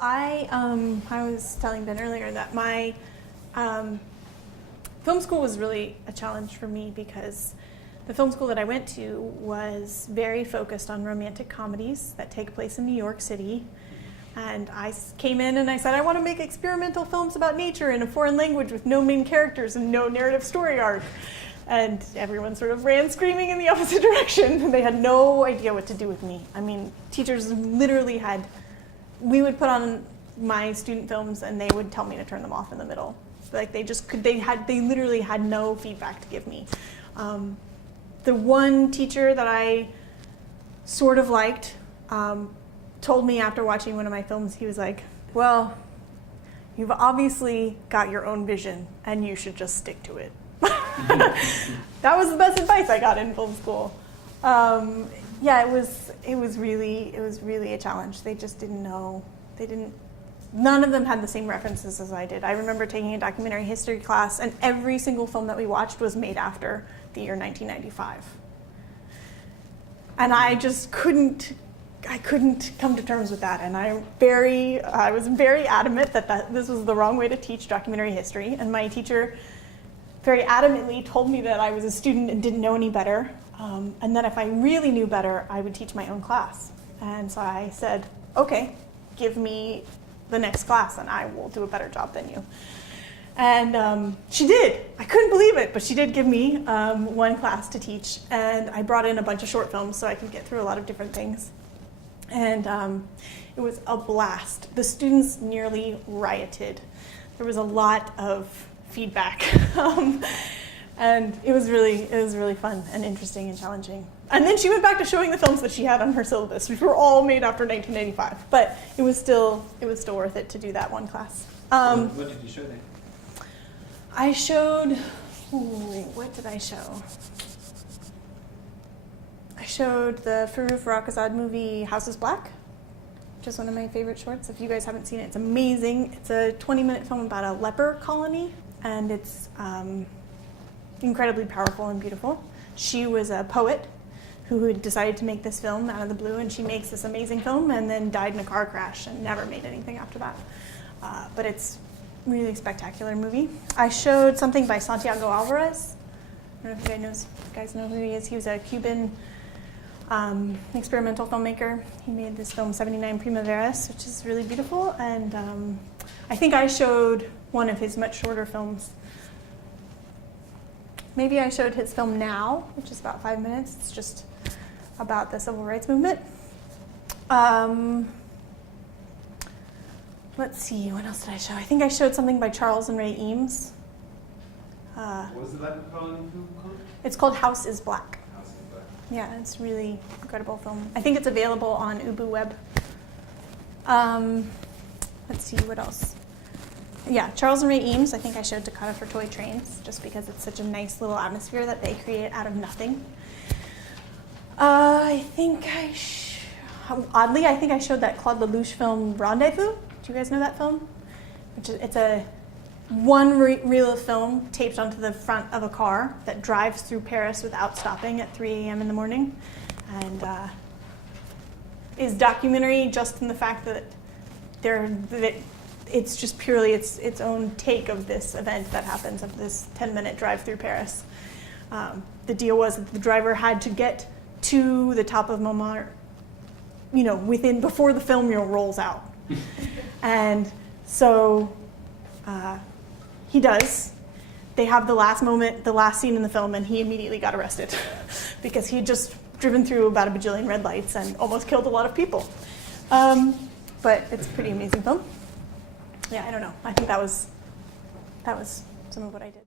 Well, I was telling Ben earlier that my film school was really a challenge for me because the film school that I went to was very focused on romantic comedies that take place in New York City. And I came in and I said, I want to make experimental films about nature in a foreign language with no main characters and no narrative story arc. And everyone sort of ran screaming in the opposite direction. They had no idea what to do with me. I mean, teachers literally we would put on my student films and they would tell me to turn them off in the middle. Like they literally had no feedback to give me. The one teacher that I sort of liked told me after watching one of my films, he was like, well, you've obviously got your own vision and you should just stick to it. That was the best advice I got in film school. Yeah, it was really a challenge. They just didn't know. None of them had the same references as I did. I remember taking a documentary history class, and every single film that we watched was made after the year 1995. And I just couldn't come to terms with that. And I was very adamant that this was the wrong way to teach documentary history. And my teacher very adamantly told me that I was a student and didn't know any better. And that if I really knew better, I would teach my own class. And so I said, okay, give me the next class and I will do a better job than you. And she did. I couldn't believe it, but she did give me one class to teach. And I brought in a bunch of short films so I could get through a lot of different things. And it was a blast. The students nearly rioted. There was a lot of feedback. And it was really fun and interesting and challenging. And then she went back to showing the films that she had on her syllabus, which were all made after 1985. But it was still worth it to do that one class. What did you show there? I showed, what did I show? I showed the Farooq Farrokhzad movie House is Black, which is one of my favorite shorts. If you guys haven't seen it, it's amazing. It's a 20-minute film about a leper colony, and it's incredibly powerful and beautiful. She was a poet who had decided to make this film out of the blue, and she makes this amazing film and then died in a car crash and never made anything after that. But it's a really spectacular movie. I showed something by Santiago Alvarez. I don't know if you guys know who he is. He was a Cuban experimental filmmaker. He made this film 79 Primaveras, which is really beautiful. And I think I showed one of his much shorter films. Maybe I showed his film Now, which is about 5 minutes. It's just about the civil rights movement. Let's see, what else did I show? I think I showed something by Charles and Ray Eames. What was the leper colony film called? It's called House is Black. House is Black. Yeah, it's a really incredible film. I think it's available on Ubu Web. Let's see, what else? Yeah, Charles and Ray Eames, I think I showed Toccata for Toy Trains, just because it's such a nice little atmosphere that they create out of nothing. Oddly, I think I showed that Claude Lelouch film Rendezvous. Do you guys know that film? It's a one reel of film taped onto the front of a car that drives through Paris without stopping at 3 a.m. in the morning, and is documentary just in the fact that it's just purely its own take of this event that happens, of this 10-minute drive through Paris. The deal was that the driver had to get to the top of Montmartre, before the film reel rolls out. And so he does. They have the last scene in the film, and he immediately got arrested because he had just driven through about a bajillion red lights and almost killed a lot of people. But it's a pretty amazing film. Yeah, I don't know. I think that was some of what I did.